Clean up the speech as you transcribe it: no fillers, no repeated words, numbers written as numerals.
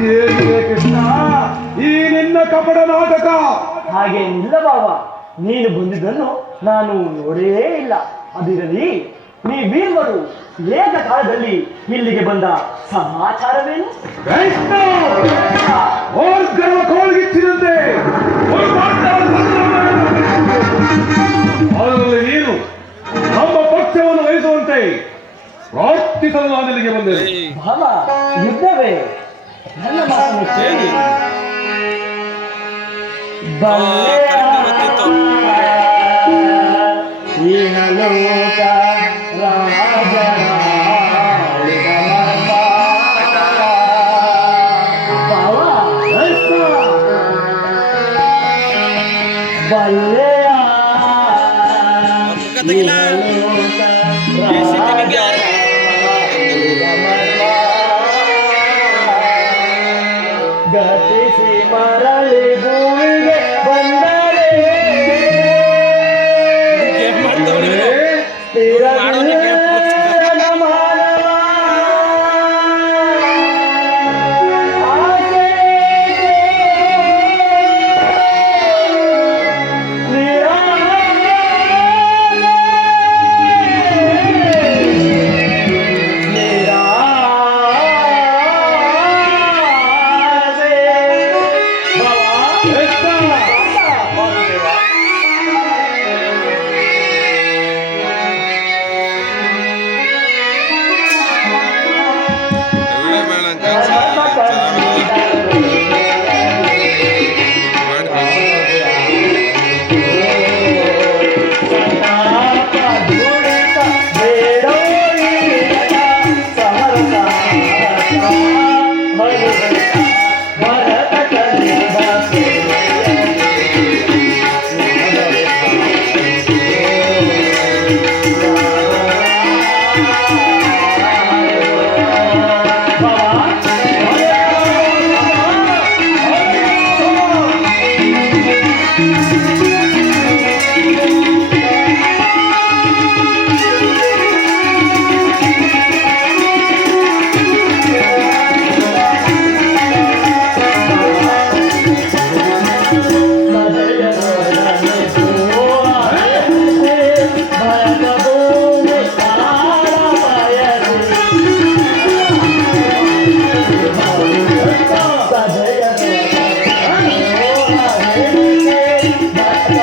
ಇದೇನಿದೆ ಕೃಷ್ಣ ಈ ನಿನ್ನ ಕಪಟ ನಾಟಕ? ಹಾಗೇನಿಲ್ಲ ಬಾವ, ನೀನು ಬಂದಿದ್ದನ್ನು ನಾನು ನೋಡೇ ಇಲ್ಲ. ಅದಿರಲಿ, ನೀ ವೀರವರು ಏಕಕಾಲದಲ್ಲಿ ಇಲ್ಲಿಗೆ ಬಂದ ಸಮಾಚಾರವೇನು? ಕೋಲ್ಗಿಚ್ಚಿದಂತೆ ಅದರಲ್ಲಿ ನೀನು ನಮ್ಮ ಪಕ್ಷವನ್ನು ವಹಿಸುವಂತೆ ಪ್ರಾರ್ಥಿಸಲು ನಾನು ಇಲ್ಲಿಗೆ ಬಂದೆ. ಭಾವ, ಯುದ್ಧವೇ? ನನ್ನ ಮಾತನ್ನು ಕೇಳಿ ಲೋಕ ರಾಜ ಬಲ್ಲೆಯ ಗತಿಸಿ ಮರಳಿ